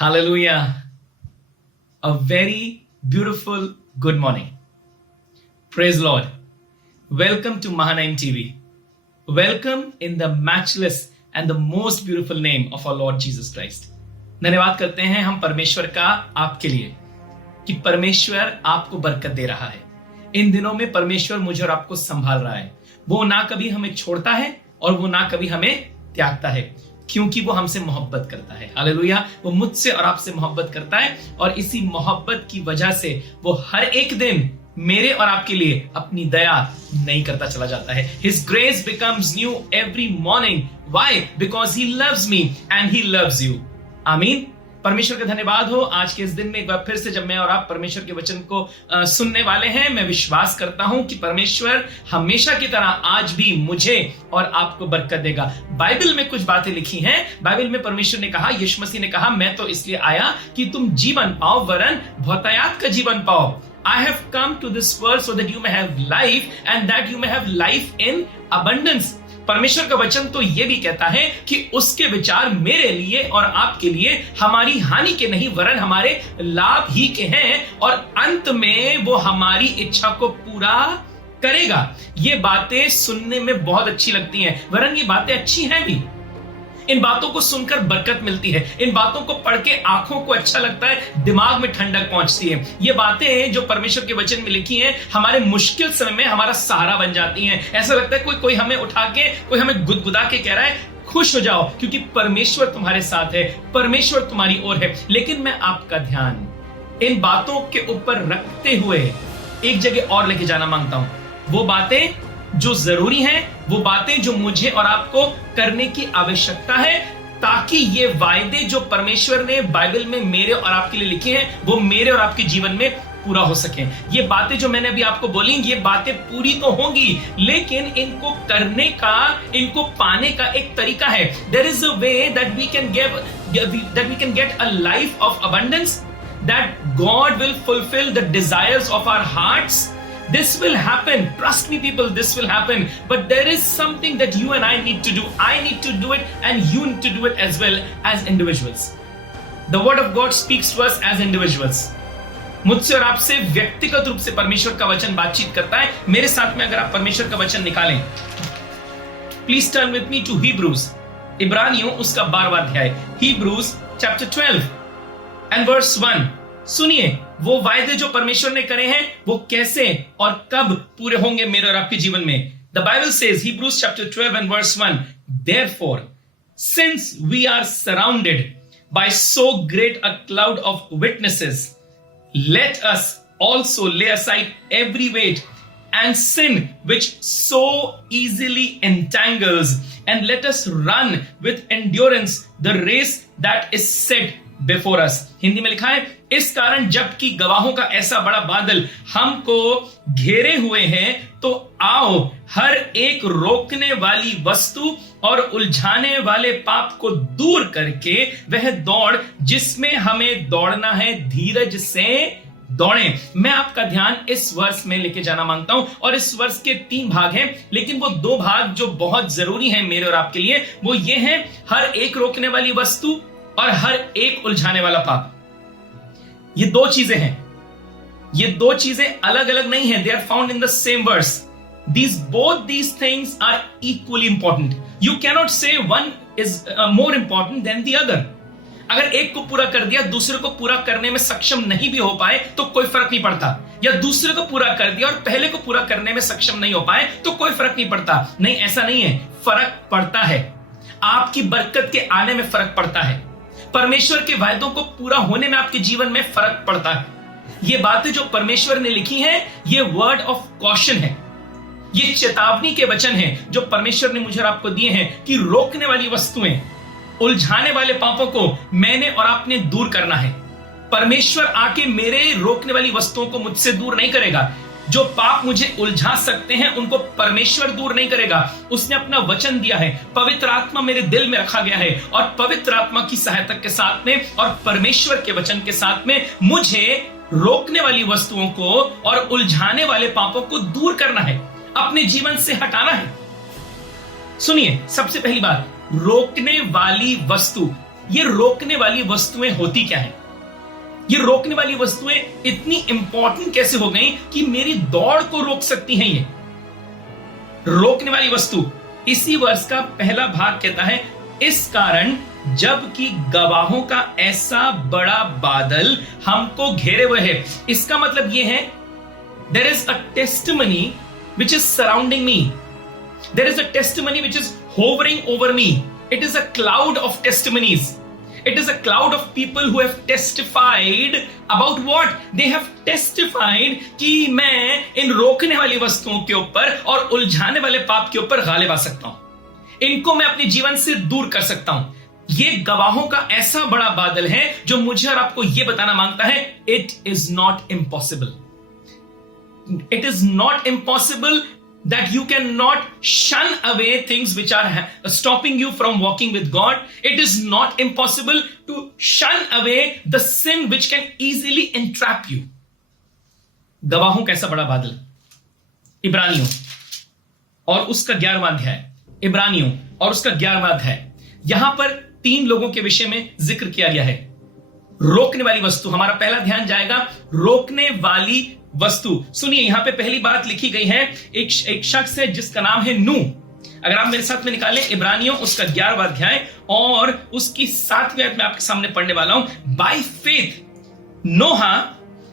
Hallelujah. A very beautiful good morning. Praise Lord. Welcome to Mahanaim TV. Welcome in the matchless and the most beautiful name of our Lord Jesus Christ. धन्यवाद करते हैं हम परमेश्वर का आपके लिए कि परमेश्वर आपको बरकत दे रहा है। इन दिनों में परमेश्वर मुझे और आपको संभाल रहा है। वो ना कभी हमें छोड़ता है और वो ना कभी हमें त्यागता है, क्योंकि वो हमसे मोहब्बत करता है। हालेलुया। वो मुझसे और आपसे मोहब्बत करता है और इसी मोहब्बत की वजह से वो हर एक दिन मेरे और आपके लिए अपनी दया नहीं करता चला जाता है। His grace becomes new every morning. Why? Because he loves me and he loves you. आमीन। परमेश्वर का धन्यवाद हो। आज के इस दिन में एक बार फिर से जब मैं और आप परमेश्वर के वचन को सुनने वाले हैं, मैं विश्वास करता हूं कि परमेश्वर हमेशा की तरह आज भी मुझे और आपको बरकत देगा। बाइबल में कुछ बातें लिखी हैं। बाइबल में परमेश्वर ने कहा, यीशु मसीह ने कहा, मैं तो इसलिए आया कि तुम जीवन पाओ, वरन बहुतायत का जीवन पाओ। I have come to this world so that you may have life and that you may have life in abundance. परमेश्वर का वचन तो यह भी कहता है कि उसके विचार मेरे लिए और आपके लिए हमारी हानि के नहीं वरन हमारे लाभ ही के हैं, और अंत में वो हमारी इच्छा को पूरा करेगा। ये बातें सुनने में बहुत अच्छी लगती हैं, वरन ये बातें अच्छी हैं भी। इन बातों को सुनकर बरकत मिलती है। इन बातों को पढ़ के आंखों को अच्छा लगता है, दिमाग में ठंडक पहुंचती है। ये बातें जो परमेश्वर के वचन में लिखी हैं हमारे मुश्किल समय में हमारा सहारा बन जाती हैं। ऐसा लगता है कोई हमें उठा के, कोई हमें गुदगुदा के कह रहा है, खुश हो जाओ क्योंकि परमेश्वर तुम्हारे साथ है, परमेश्वर तुम्हारी ओर है। लेकिन मैं आपका ध्यान इन बातों के ऊपर रखते हुए एक जगह और लेके जाना मांगता हूं। वो बातें जो जरूरी हैं, वो बातें जो मुझे और आपको करने की आवश्यकता है, ताकि ये वायदे जो परमेश्वर ने बाइबल में मेरे और आपके लिए लिखे हैं वो मेरे और आपके जीवन में पूरा हो सके। ये बातें जो मैंने अभी आपको बोली, ये बातें पूरी तो होंगी, लेकिन इनको करने का, इनको पाने का एक तरीका है। There is a way that we can get a life of abundance, that God will fulfil the desires of our hearts. This will happen. Trust me, people, this will happen. But there is something that you and I need to do. I need to do it and you need to do it as well as individuals. The word of God speaks to us as individuals. मुझसे और आपसे व्यक्तिगत रूप से परमेश्वर का वचन बातचीत करता है। मेरे साथ में अगर आप परमेश्वर का वचन निकालें, please turn with me to Hebrews, इब्रानियों उसका 12वां अध्याय, Hebrews chapter 12 and verse 1। सुनिए वो वायदे जो परमेश्वर ने करे हैं वो कैसे और कब पूरे होंगे मेरे और आपके जीवन में। The Bible says, Hebrews chapter 12 and verse 1, therefore, since we are surrounded by so great a cloud of witnesses, let us also lay aside every weight and sin which so easily entangles, and let us run with endurance the race that is set before us। Hindi में लिखा है, इस कारण जबकि गवाहों का ऐसा बड़ा बादल हमको घेरे हुए हैं, तो आओ हर एक रोकने वाली वस्तु और उलझाने वाले पाप को दूर करके वह दौड़ जिसमें हमें दौड़ना है, धीरज से दौड़ें। मैं आपका ध्यान इस वर्ष में लेके जाना मांगता हूं, और इस वर्ष के 3 भाग हैं, लेकिन वो 2 भाग जो बहुत जरूरी हैं मेरे और आपके लिए, वो ये हैं, हर एक रोकने वाली वस्तु और हर एक उलझाने वाला पाप। ये 2 चीजें हैं। ये 2 चीजें अलग अलग नहीं है। They are found in the same verse. Both these things are equally important. You cannot say one is more important than the other. अगर एक को पूरा कर दिया, दूसरे को पूरा करने में सक्षम नहीं भी हो पाए तो कोई फर्क नहीं पड़ता, या दूसरे को पूरा कर दिया और पहले को पूरा करने में सक्षम नहीं हो पाए तो कोई फर्क नहीं पड़ता। नहीं, ऐसा नहीं है, फर्क पड़ता है। आपकी बरकत के आने में फर्क पड़ता है, परमेश्वर के वायदों को पूरा होने में आपके जीवन में फर्क पड़ता है। ये बातें जो परमेश्वर ने लिखी हैं, ये वर्ड ऑफ कॉशन है, ये चेतावनी के वचन हैं जो परमेश्वर ने मुझे और आपको दिए हैं कि रोकने वाली वस्तुएं, उलझाने वाले पापों को मैंने और आपने दूर करना है। परमेश्वर आके मेरे रोकने वाली वस्तुओं को मुझसे दूर नहीं करेगा। जो पाप मुझे उलझा सकते हैं उनको परमेश्वर दूर नहीं करेगा। उसने अपना वचन दिया है, पवित्र आत्मा मेरे दिल में रखा गया है, और पवित्र आत्मा की सहायता के साथ में और परमेश्वर के वचन के साथ में मुझे रोकने वाली वस्तुओं को और उलझाने वाले पापों को दूर करना है, अपने जीवन से हटाना है। सुनिए, सबसे पहली बात, रोकने वाली वस्तु, ये रोकने वाली वस्तुएं होती क्या है? ये रोकने वाली वस्तुएं इतनी इंपॉर्टेंट कैसे हो गई कि मेरी दौड़ को रोक सकती हैं? ये रोकने वाली वस्तु, इसी वर्ष का पहला भाग कहता है, इस कारण जबकि गवाहों का ऐसा बड़ा बादल हमको घेरे हुए है। इसका मतलब यह है, there is a testimony which is surrounding me. There is a testimony which is hovering over me. It is a cloud of testimonies. It is a cloud of people who have testified about what? They have testified कि मैं इन रोकने वाली वस्तुओं के ऊपर और उलझाने वाले पाप के ऊपर गालिब आ सकता हूं। इनको मैं अपने जीवन से दूर कर सकता हूं। ये गवाहों का ऐसा बड़ा बादल है जो मुझे और आपको यह बताना मांगता है, it is not impossible. It is not impossible that you cannot shun away things which are stopping you from walking with God. It is not impossible to shun away the sin which can easily entrap you. गवाहों का ऐसा बड़ा बादल, इब्रानियों और उसका 11वां अध्याय, इब्रानियों और उसका 11वां अध्याय, यहां पर 3 लोगों के विषय में जिक्र किया गया है। रोकने वाली वस्तु, हमारा पहला ध्यान जाएगा रोकने वाली वस्तु। सुनिए, यहां पे पहली बात लिखी गई है, एक शख्स है जिसका नाम है नू। अगर आप मेरे साथ में निकालें इब्रानियों उसका 11वां अध्याय और उसकी 7वीं आयत में आपके सामने पढ़ने वाला हूं। By faith Noah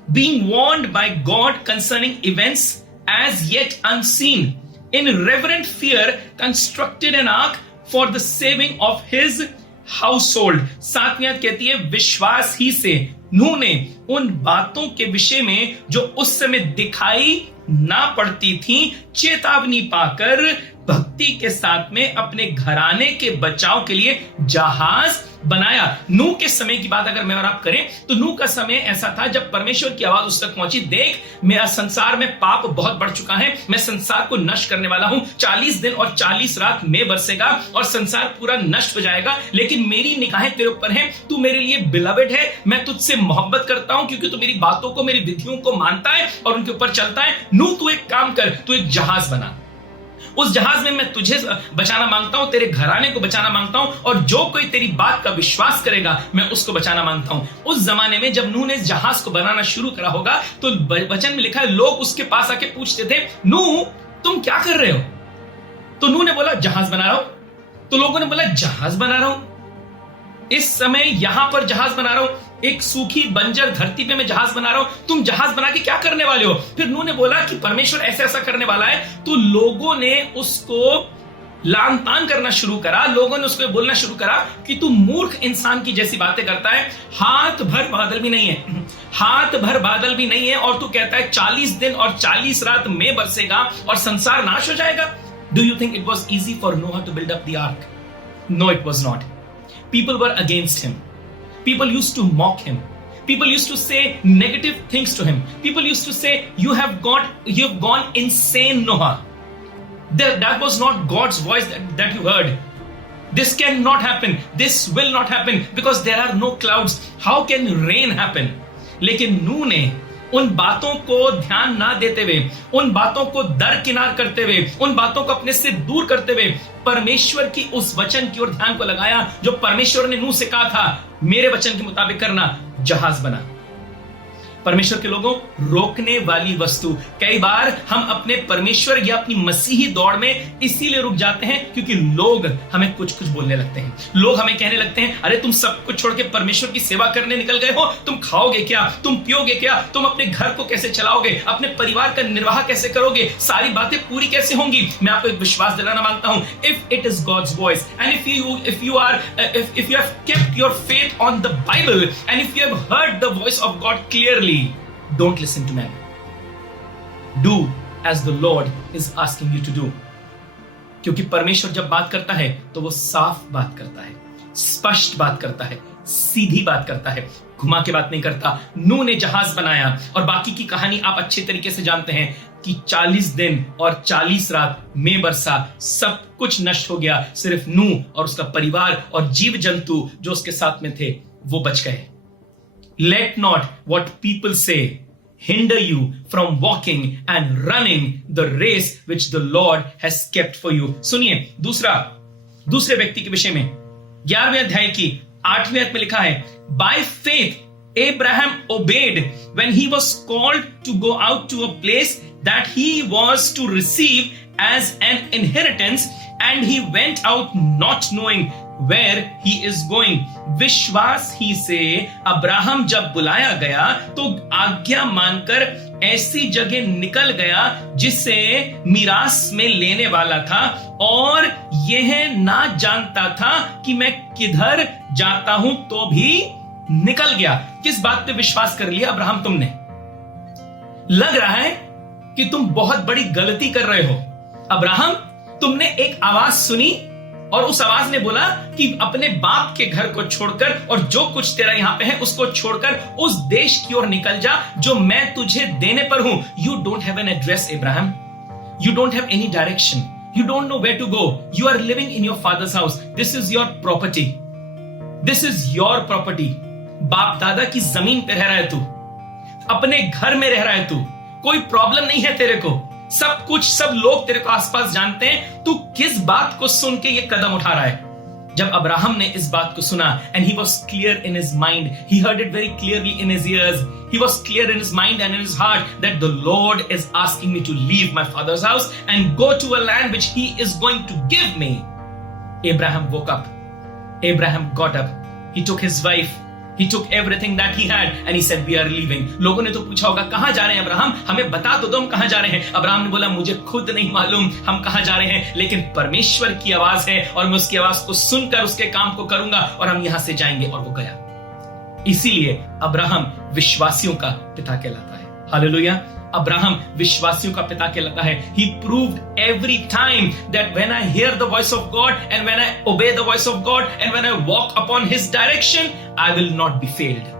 being warned by God concerning events as yet unseen in reverent fear constructed an ark for the saving of his household. 7वीं आयत कहती है, विश्वास ही से नूह ने उन बातों के विषय में जो उस समय दिखाई ना पड़ती थी, चेतावनी पाकर भक्ति के साथ में अपने घराने के बचाव के लिए जहाज बनाया। नूह के समय की बात अगर मैं और आप करें तो नूह का समय ऐसा था जब परमेश्वर की आवाज उस तक पहुंची, देख मेरा संसार में पाप बहुत बढ़ चुका है, मैं संसार को नष्ट करने वाला हूं, 40 दिन और 40 रात में बरसेगा और संसार पूरा नष्ट हो जाएगा, लेकिन मेरी निगाहें तेरे ऊपर हैं, तू मेरे लिए बिलवेड है, मैं तुझसे मोहब्बत करता हूं क्योंकि तू मेरी बातों को, मेरी विधियों को मानता है और उनके ऊपर चलता है। नूह तू एक काम कर, तू एक जहाज बना, उस जहाज में मैं तुझे बचाना मांगता हूं, तेरे घराने को बचाना मांगता हूं और जो कोई तेरी बात का विश्वास करेगा मैं उसको बचाना मांगता हूं। उस जमाने में जब नूह ने जहाज को बनाना शुरू करा होगा तो वचन में लिखा है, लोग उसके पास आके पूछते थे, नूह तुम क्या कर रहे हो? तो नूह ने बोला जहाज बना रहा हूं। तो लोगों ने बोला जहाज बना रहा हूं, इस समय यहां पर जहाज बना रहा हूं, एक सूखी बंजर धरती पे मैं जहाज बना रहा हूं, तुम जहाज बना के क्या करने वाले हो? फिर नूह ने बोला कि परमेश्वर ऐसा ऐसा करने वाला है। तो लोगों ने उसको लान तान करना शुरू करा, लोगों ने उसको बोलना शुरू करा कि तू मूर्ख इंसान की जैसी बातें करता है, हाथ भर बादल भी नहीं है, हाथ भर बादल भी नहीं है और तू कहता है 40 दिन और 40 रात में बरसेगा और संसार नाश हो जाएगा। Do you think it was easy for Noah to build up the ark? No, it was not. People were against him. People used to mock him. People used to say negative things to him. People used to say, you've gone insane, Noah. That was not God's voice that you heard. This cannot happen. This will not happen because there are no clouds. How can rain happen? लेकिन नूह ने उन बातों को ध्यान ना देते हुए, उन बातों को दरकिनार करते हुए, उन बातों को अपने से दूर करते हुए परमेश्वर की उस वचन की ओर ध्यान को लगाया जो परमेश्वर ने नूह से कहा था, मेरे वचन के मुताबिक करना, जहाज बना। परमेश्वर के लोगों, रोकने वाली वस्तु, कई बार हम अपने परमेश्वर या अपनी मसीही दौड़ में इसीलिए रुक जाते हैं क्योंकि लोग हमें कुछ कुछ बोलने लगते हैं। लोग हमें कहने लगते हैं, अरे तुम सब कुछ छोड़ के परमेश्वर की सेवा करने निकल गए हो, तुम खाओगे क्या, तुम पियोगे क्या, तुम अपने घर को कैसे चलाओगे, अपने परिवार का निर्वाह कैसे करोगे, सारी बातें पूरी कैसे होंगी? मैं आपको एक विश्वास दिलाना मांगता हूं, if it is God's voice and if you have kept your faith on the Bible and if you have heard the voice of God clearly, don't listen to men. Do as the Lord is asking you to do. क्योंकि परमेश्वर जब बात करता है तो वो साफ बात करता है, स्पष्ट बात करता है, सीधी बात करता है, घुमा के बात नहीं करता। नूह ने जहाज बनाया और बाकी की कहानी आप अच्छे तरीके से जानते हैं कि 40 दिन और 40 रात में बरसा, सब कुछ नष्ट हो गया, सिर्फ नूह और उसका परिवार और जीव जंतु जो उसके साथ में थे वो बच गए। Let not what people say hinder you from walking and running the race which the Lord has kept for you. सुनिए दूसरे व्यक्ति के विषय में 11वें अध्याय की 8वें आयत में लिखा है, by faith Abraham obeyed when he was called to go out to a place that he was to receive as an inheritance, and he went out not knowing where he is going. विश्वास ही से Abraham जब बुलाया गया तो आज्ञा मानकर ऐसी जगह निकल गया जिसे मिरास में लेने वाला था, और यह ना जानता था कि मैं किधर जाता हूं, तो भी निकल गया। किस बात पे विश्वास कर लिया अब्राहम तुमने? लग रहा है कि तुम बहुत बड़ी गलती कर रहे हो। अब्राहम, तुमने एक आवाज सुनी और उस आवाज ने बोला कि अपने बाप के घर को छोड़कर और जो कुछ तेरा यहां पे है उसको छोड़कर उस देश की ओर निकल जा जो मैं तुझे देने पर हूं। You don't have an address Abraham, you don't have any direction, you don't know where to go, you are living in your father's house, this is your property, this is your property. बाप दादा की जमीन पे रह रहा है तू, अपने घर में रह रहा है तू, कोई प्रॉब्लम नहीं है तेरे को, सब कुछ सब लोग तेरे को आसपास जानते हैं, तू किस बात को सुन के ये कदम उठा रहा है? जब अब्राहम ने इस बात को सुना, and he was clear in his mind, he heard it very clearly in his years, he was clear in his mind and in his heart that the Lord is asking me to leave my father's house and go to a land which he is going to give me. Abraham woke up, Abraham got up, he took his wife, he took everything that he had and he said we are leaving. लोगों ने तो पूछा होगा कहां जा रहे हैं Abraham, हमें बता तो दो हम कहां जा रहे हैं। अब्राहम ने बोला मुझे खुद नहीं मालूम हम कहां जा रहे हैं, लेकिन परमेश्वर की आवाज है और मैं उसकी आवाज को सुनकर उसके काम को करूंगा और हम यहां से जाएंगे। और वो गया। इसीलिए अब्राहम विश्वासियों का पिता कहलाता है। हालेलुया। अब्राहम विश्वासियों का पिता कहलाता है। He proved every time that when I hear the voice of God and when I obey the voice of God and when I walk upon His direction, I will not be failed.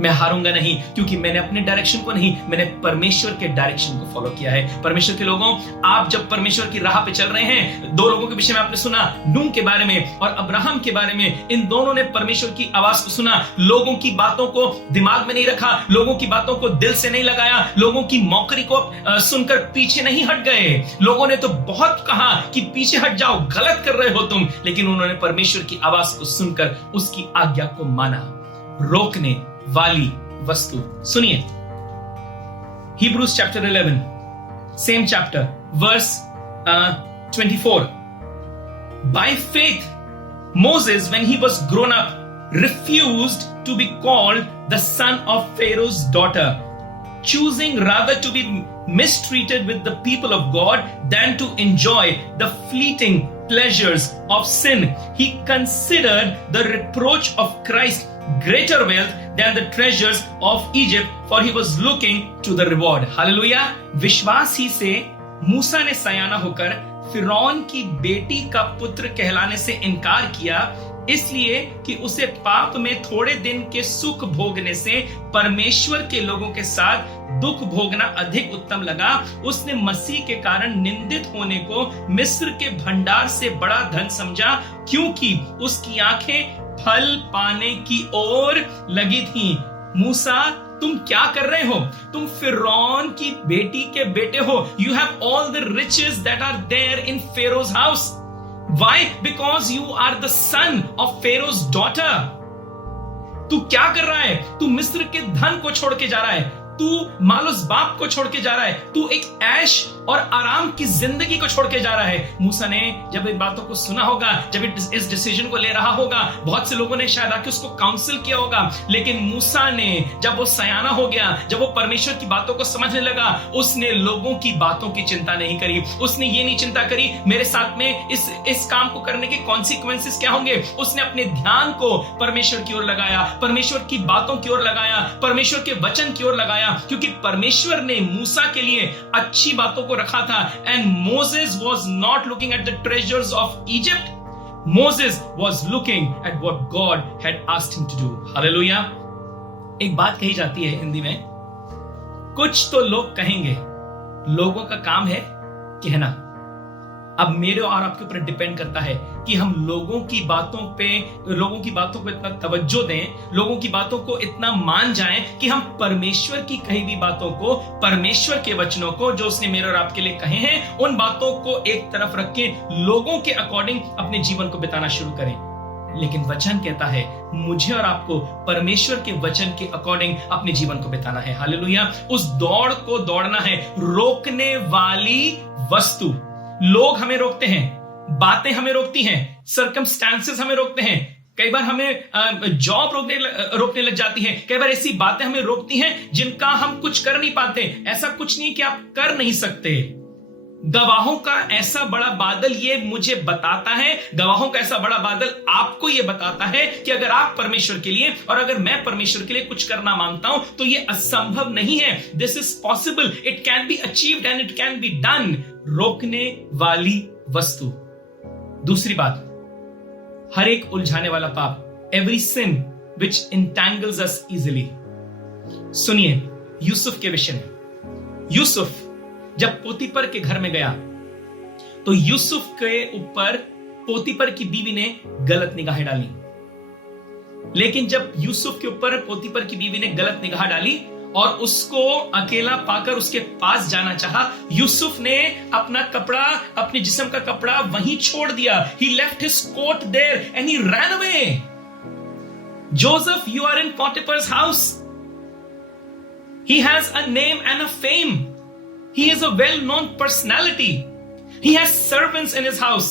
मैं हारूंगा नहीं, क्योंकि मैंने अपने direction को नहीं, मैंने परमेश्वर के डायरेक्शन को फॉलो किया है। परमेश्वर के लोगों, आप जब परमेश्वर की राह पे चल रहे हैं, दो लोगों के विषय में आपने सुना, नूह के बारे में और अब्राहम के बारे में। इन दोनों ने परमेश्वर की आवाज को सुना, लोगों की बातों को दिमाग में नहीं रखा, लोगों की बातों को दिल से नहीं लगाया, लोगों की मौकरी को सुनकर पीछे नहीं हट गए। लोगों ने तो बहुत कहा कि पीछे हट जाओ, गलत कर रहे हो तुम, लेकिन उन्होंने परमेश्वर की आवाज को सुनकर उसकी आज्ञा को माना। रोकने वाली वस्तु सुनिए, Hebrews chapter 11, same chapter, verse 24. By faith, Moses, when he was grown up, refused to be called the son of Pharaoh's daughter, choosing rather to be mistreated with the people of God than to enjoy the fleeting pleasures of sin. He considered the reproach of Christ greater wealth than the treasures of Egypt, for he was looking to the reward. Hallelujah. विश्वास ही से मूसा ने सयाना होकर फिरौन की बेटी का पुत्र कहलाने से इनकार किया, इसलिए कि उसे पाप में थोड़े दिन के सुख भोगने से परमेश्वर के लोगों के साथ दुख भोगना अधिक उत्तम लगा। उसने मसीह के कारण निंदित होने को मिस्र के भंडार से बड़ा धन समझा, क्योंकि उसकी आंखें फल पाने की ओर लगी थी। मूसा, तुम क्या कर रहे हो? तुम फिरौन की बेटी के बेटे हो। You have all the riches that are there in Pharaoh's house. Why? Because you are the son of Pharaoh's daughter. तू क्या कर रहा है? तू मिस्र के धन को छोड़ के जा रहा है, तू मालूस बाप को छोड़ के जा रहा है, तू एक ऐश और आराम की जिंदगी को छोड़ के जा रहा है। मूसा ने जब इन बातों को सुना होगा, जब इस डिसीजन को ले रहा होगा, बहुत से लोगों ने शायद आके उसको काउंसिल किया होगा, लेकिन मूसा ने जब वो सयाना हो गया, जब वो परमेश्वर की बातों को समझने लगा, उसने लोगों की बातों की चिंता नहीं करी। उसने ये नहीं चिंता करी मेरे साथ में इस काम को करने के कॉन्सिक्वेंसेस क्या होंगे। उसने अपने ध्यान को परमेश्वर की ओर लगाया, परमेश्वर की बातों की ओर लगाया, परमेश्वर के वचन की ओर लगाया, क्योंकि परमेश्वर ने मूसा के लिए अच्छी बातों को रखा था। And Moses was not looking at the treasures of Egypt, Moses was looking at what God had asked him to do. Hallelujah. एक बात कही जाती है हिंदी में, कुछ तो लोग कहेंगे, लोगों का काम है कहना। अब मेरे और आपके ऊपर डिपेंड करता है कि हम लोगों की बातों को इतना तवज्जो दें, लोगों की बातों को इतना मान जाएं कि हम परमेश्वर की कही हुई बातों को, परमेश्वर के वचनों को जो उसने मेरे और आपके लिए कहे हैं, उन बातों को एक तरफ रख के लोगों के अकॉर्डिंग अपने जीवन को बिताना शुरू करें। लेकिन वचन कहता है मुझे और आपको परमेश्वर के वचन के अकॉर्डिंग अपने जीवन को बिताना है। हालेलुया। उस दौड़ को दौड़ना है। रोकने वाली वस्तु, लोग हमें रोकते हैं, बातें हमें रोकती हैं, सर्कमस्टांसेस हमें रोकते हैं, कई बार हमें जॉब रोकने लग जाती है, कई बार ऐसी बातें हमें रोकती हैं जिनका हम कुछ कर नहीं पाते। ऐसा कुछ नहीं कि आप कर नहीं सकते। गवाहों का ऐसा बड़ा बादल ये मुझे बताता है, गवाहों का ऐसा बड़ा बादल आपको ये बताता है कि अगर आप परमेश्वर के लिए और अगर मैं परमेश्वर के लिए कुछ करना मांगता हूं तो ये असंभव नहीं है। This is possible, it can be achieved and it can be done. रोकने वाली वस्तु। दूसरी बात, हर एक उलझाने वाला पाप, एवरी सिन विच इंटैंगल्स अस इजिली। सुनिए यूसुफ के विषय में। यूसुफ जब पोतीपर के घर में गया तो यूसुफ के ऊपर पोतीपर की बीवी ने गलत निगाहें डाली। लेकिन जब यूसुफ के ऊपर पोतीपर की बीवी ने गलत निगाह डाली और उसको अकेला पाकर उसके पास जाना चाहा, यूसुफ ने अपना कपड़ा, अपने जिस्म का कपड़ा वहीं छोड़ दिया। He left his coat there and he ran away. Joseph, you are in Potiphar's house. He has a name and a fame. He is a well-known personality. He has servants in his house.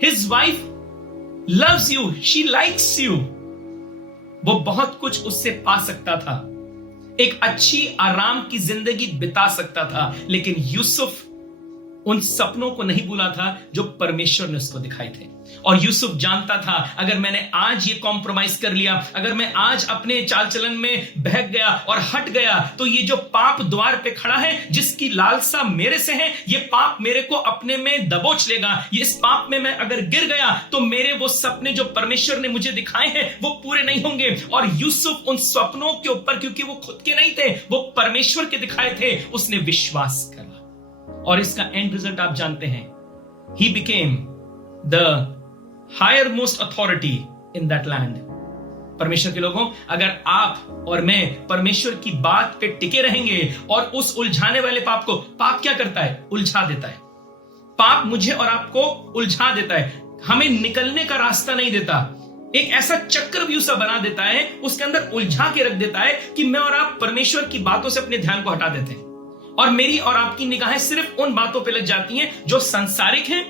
His wife loves you. She likes you. वो बहुत कुछ उससे पा सकता था, एक अच्छी आराम की जिंदगी बिता सकता था, लेकिन यूसुफ उन सपनों को नहीं भूला था जो परमेश्वर ने उसको दिखाए थे। और यूसुफ जानता था अगर मैंने आज ये कॉम्प्रोमाइज कर लिया, अगर मैं आज अपने चाल चलन में बहक गया और हट गया, तो ये जो पाप द्वार पे खड़ा है, जिसकी लालसा मेरे से है, ये पाप मेरे को अपने में दबोच लेगा। इस पाप में मैं अगर गिर गया तो मेरे वो सपने जो परमेश्वर ने मुझे दिखाए हैं वो पूरे नहीं होंगे। और यूसुफ उन सपनों के ऊपर, क्योंकि वो खुद के नहीं थे, वो परमेश्वर के दिखाए थे, उसने विश्वास करा। और इसका एंड रिजल्ट आप जानते हैं। He became the higher most authority in that land. परमेश्वर के लोगों, अगर आप और मैं परमेश्वर की बात पे टिके रहेंगे और उस उलझाने वाले पाप को, पाप क्या करता है? उलझा देता है। पाप मुझे और आपको उलझा देता है, हमें निकलने का रास्ता नहीं देता, एक ऐसा चक्रव्यूह सा बना देता है, उसके अंदर उलझा के रख देता है कि मैं और आप परमेश्वर की बातों से अपने ध्यान को हटा देते हैं और मेरी और आपकी निगाहें सिर्फ उन बातों पे लग जाती हैं जो संसारिक हैं,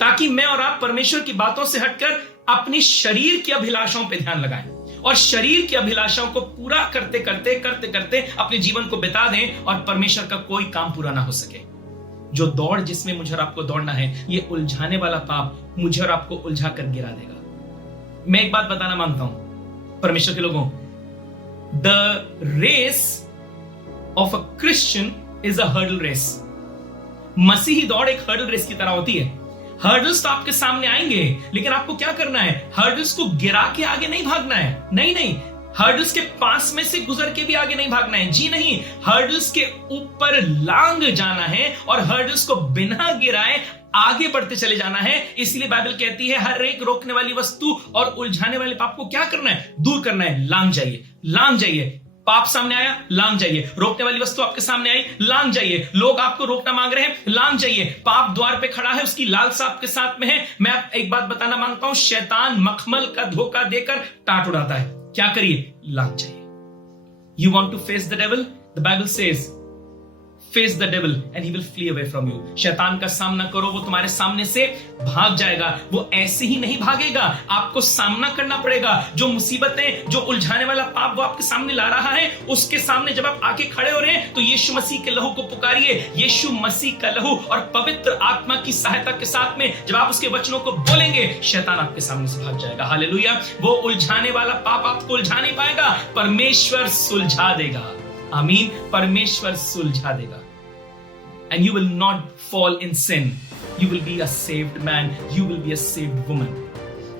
ताकि मैं और आप परमेश्वर की बातों से हटकर अपनी शरीर की अभिलाषाओं पे ध्यान लगाएं और शरीर की अभिलाषाओं को पूरा करते करते अपने जीवन को बिता दें और परमेश्वर का कोई काम पूरा ना हो सके। जो दौड़ जिसमें मुझे और आपको दौड़ना है, ये उलझाने वाला पाप मुझे और आपको उलझा कर गिरा देगा। मैं एक बात बताना मांगता हूं परमेश्वर के लोगों, the race of a Christian is a hurdle race. मसीही दौड़ एक हर्डल रेस की तरह होती है। हर्डल्स तो आपके सामने आएंगे, लेकिन आपको क्या करना है? हर्डल्स को गिरा के आगे नहीं भागना है। नहीं, हर्डल्स के पास में से गुजर के भी आगे नहीं भागना है। जी नहीं, हर्डल्स के ऊपर लांग जाना है और हर्डल्स को बिना गिराए आगे बढ़ते चले जाना है। इसलिए बाइबल कहती है हर एक रोकने वाली वस्तु और उलझाने वाले पाप को क्या करना है? दूर करना है। लांग जाइए। पाप सामने आया, लांग जाइए। रोकने वाली वस्तु आपके सामने आई, लांग जाइए। लोग आपको रोकना मांग रहे हैं, लांग जाइए। पाप द्वार पे खड़ा है, उसकी लालसा आपके साथ में है। मैं एक बात बताना मांगता हूं, शैतान मखमल का धोखा देकर टाट उड़ाता है। क्या करिए? लांग जाइए। You want to face the devil? The Bible says, face the devil and he will flee away from you. शैतान का सामना करो, वो तुम्हारे सामने से भाग जाएगा। वो ऐसे ही नहीं भागेगा, आपको सामना करना पड़ेगा। जो मुसीबतें, जो उलझाने वाला पाप वो आपके सामने ला रहा है, उसके सामने जब आप आके खड़े हो रहे हैं तो यीशु मसीह के लहू को पुकारिए। यीशु मसीह का लहू और पवित्र आत्मा की सहायता के साथ में जब आप उसके वचनों को बोलेंगे, शैतान आपके सामने से भाग जाएगा। हालेलुया। वो उलझाने वाला पाप आपको उलझा नहीं पाएगा, परमेश्वर सुलझा देगा। आमीन। परमेश्वर सुलझा देगा। And you will not fall in sin. You will be a saved man. You will be a saved woman.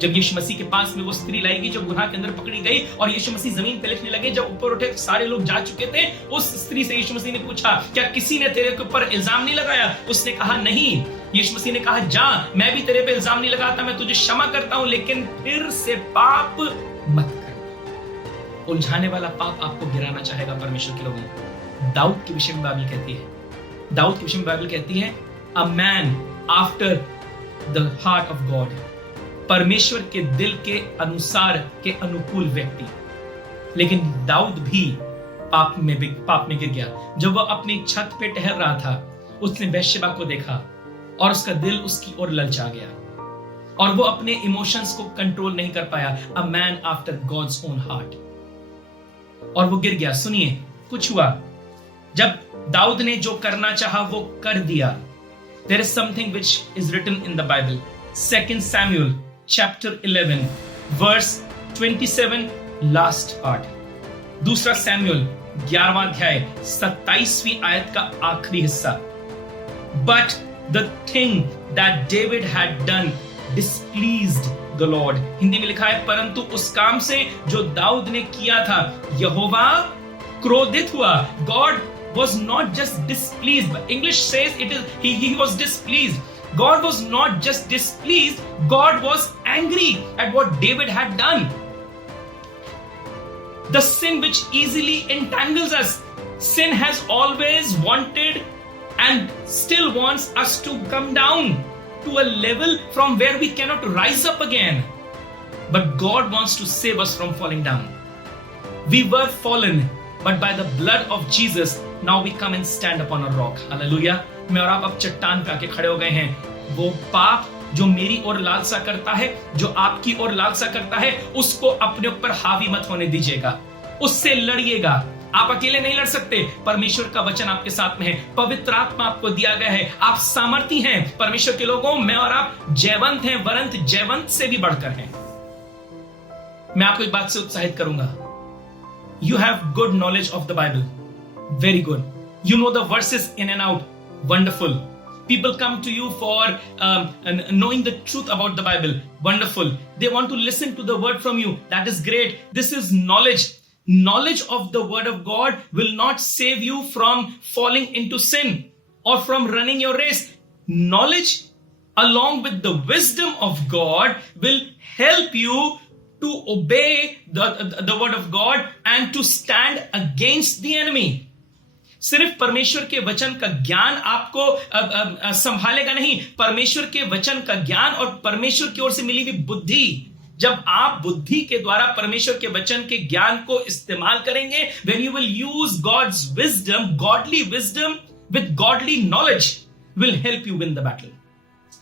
जब यीशु मसीह के पास में वो स्त्री लाएगी जो गुनाह के अंदर पकड़ी गई और यीशु मसीह जमीन पे लिखने लगे, जब ऊपर उठे सारे लोग जा चुके थे, उस स्त्री से यीशु मसीह ने पूछा, क्या किसी ने तेरे के ऊपर इल्जाम नहीं लगाया? उसने कहा नहीं। यीशु मसीह ने कहा, जा, मैं भी तेरे पे इल्जाम नहीं लगाता, मैं तुझे क्षमा करता हूं, लेकिन फिर से पाप मत कर। उलझाने वाला पाप आपको गिराना चाहेगा परमेश्वर के लोगों। दाऊद के विषय में बाइबल कहती है, दाऊद के विषय में बाइबल कहती है, अ man after the heart of God. परमेश्वर के दिल के अनुसार के अनुकूल व्यक्ति। लेकिन दाऊद भी पाप में गिर गया। जब वह अपनी छत पे टहल रहा था, उसने बैशेबा को देखा और उसका दिल उसकी ओर ललचा गया और वो अपने इमोशंस को कंट्रोल नहीं कर पाया। A man after God's own heart, और वो गिर गया। सुनिए, कुछ हुआ जब दाऊद ने जो करना चाहा वो कर दिया। There is something which is written in the Bible. 2 Samuel chapter 11 verse 27 last part. दूसरा सैमुएल 11वां अध्याय 27वीं आयत का आखिरी हिस्सा। But the thing that David had done displeased the Lord. Hindi में लिखा है, परंतु उस काम से जो दाऊद ने किया था यहोवा क्रोधित हुआ। God was not just displeased, but English says it is he was displeased. God was not just displeased, God was angry at what David had done. The sin which easily entangles us. Sin has always wanted and still wants us to come down to a level from where we cannot rise up again. But God wants to save us from falling down. We were fallen, but by the blood of Jesus, now we come and stand upon a rock. Hallelujah. मैं और आप अब चट्टान पे आके खड़े हो गए हैं। वो पाप जो मेरी ओर लालसा करता है, जो आपकी ओर लालसा करता है, उसको अपने ऊपर हावी मत होने दीजिएगा। उससे लड़िएगा। आप अकेले नहीं लड़ सकते। परमेश्वर का वचन आपके साथ में है। पवित्र आत्मा आपको दिया गया है। आप सामर्थी हैं। परमेश्वर के लोगों, मैं और आप जयवंत हैं, वरंत जयवंत से भी बढ़कर हैं। मैं आपको एक बात से उत्साहित करूंगा। You have good knowledge of the Bible. Very good. You know the verses in and out. Wonderful. People come to you for knowing the truth about the Bible. Wonderful. They want to listen to the word from you. That is great. This is knowledge. Knowledge of the word of God will not save you from falling into sin or from running your race. Knowledge along with the wisdom of God will help you to obey the word of God and to stand against the enemy. सिर्फ परमेश्वर के वचन का ज्ञान आपको संभालेगा नहीं। परमेश्वर के वचन का ज्ञान और परमेश्वर की ओर से मिली हुई बुद्धि, जब आप बुद्धि के द्वारा परमेश्वर के वचन के ज्ञान को इस्तेमाल करेंगे, when you will use God's wisdom, godly wisdom with godly knowledge will help you win the battle.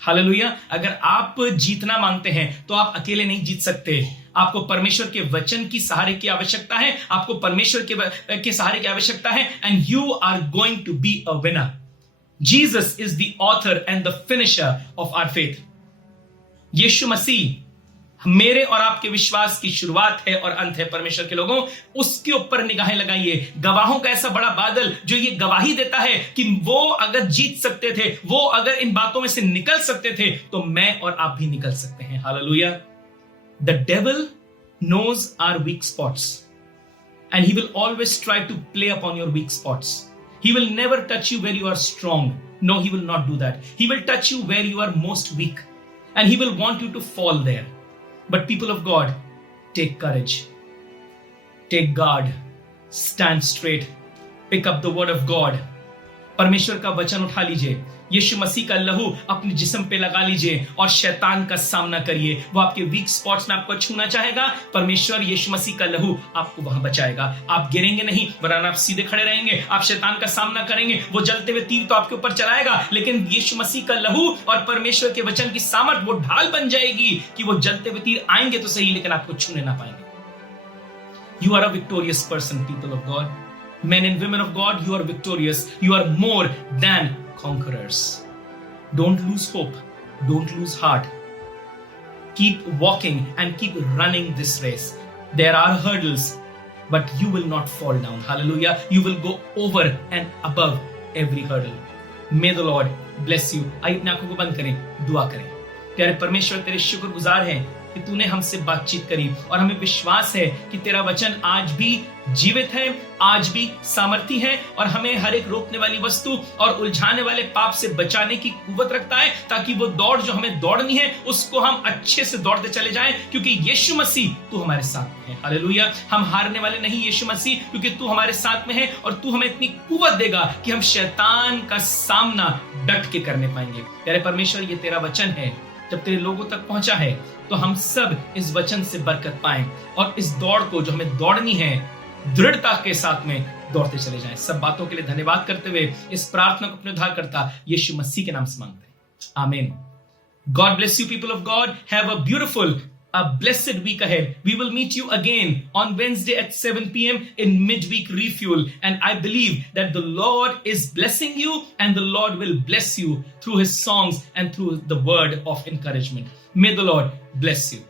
Hallelujah. अगर आप जीतना मांगते हैं तो आप अकेले नहीं जीत सकते। आपको परमेश्वर के वचन की सहारे की आवश्यकता है। आपको परमेश्वर के सहारे की आवश्यकता है। And you are going to be a winner. Jesus is the author and the finisher of our faith. यीशु मसीह मेरे और आपके विश्वास की शुरुआत है और अंत है। परमेश्वर के लोगों, उसके ऊपर निगाहें लगाइए। गवाहों का ऐसा बड़ा बादल जो ये गवाही देता है कि वो अगर जीत सकते थे, वो अगर इन बातों में से निकल सकते थे, तो मैं और आप भी निकल सकते हैं। Hallelujah. The devil knows our weak spots and he will always try to play upon your weak spots. He will never touch you where you are strong. No, he will not do that. He will touch you where you are most weak and he will want you to fall there. But people of God, take courage, take guard, stand straight, pick up the word of God. परमेश्वर का वचन उठा लीजिए, यीशु मसीह का लहू अपने जिस्म पे लगा लीजिए और शैतान का सामना करिए। वो आपके वीक स्पॉट्स में आपको छूना चाहेगा, परमेश्वर यीशु मसीह का लहू आपको वहां बचाएगा। आप गिरेंगे नहीं, वरन आप सीधे खड़े रहेंगे। आप शैतान का सामना करेंगे, वो जलते हुए तीर तो आपके ऊपर चलाएगा, लेकिन यीशु मसीह का लहू और परमेश्वर के वचन की सामर्थ वो ढाल बन जाएगी कि वो जलते हुए तीर आएंगे तो सही, लेकिन आपको छूने ना पाएंगे। You are a victorious person, people of God, men and women of God. You are victorious. You are more than conquerors. Don't lose hope. Don't lose heart. Keep walking and keep running this race. There are hurdles, but you will not fall down. Hallelujah. You will go over and above every hurdle. May the Lord bless you. आइए अपनी आंखों को बंद करें, दुआ करें। प्यारे परमेश्वर, तेरे शुक्रगुजार हैं कि तूने हमसे बातचीत करी और हमें विश्वास है कि तेरा वचन आज भी जीवित है, आज भी सामर्थी है और हमें हर एक रोकने वाली वस्तु और उलझाने वाले पाप से बचाने की कुव्वत रखता है, ताकि वो दौड़ जो हमें दौड़नी है उसको हम अच्छे से दौड़ते चले जाएं, क्योंकि यीशु मसीह तू हमारे साथ में है। हालेलुया। हम हारने वाले नहीं यीशु मसीह, क्योंकि तू हमारे साथ में है और तू हमें इतनी कुव्वत देगा कि हम शैतान का सामना डट के करने पाएंगे। प्यारे परमेश्वर, ये तेरा वचन है जब तेरे लोगों तक पहुंचा है, तो हम सब इस वचन से बरकत पाएं और इस दौड़ को जो हमें दौड़नी है दृढ़ता के साथ में दौड़ते चले जाएं। सब बातों के लिए धन्यवाद करते हुए इस प्रार्थना को अपने उद्धारकर्ता यीशु मसीह के नाम से मांगते हैं, आमीन। God bless you, people of God. Have a beautiful, a blessed week ahead. We will meet you again on Wednesday at 7 p.m. in Midweek Refuel. And I believe that the Lord is blessing you and the Lord will bless you through his songs and through the word of encouragement. May the Lord bless you.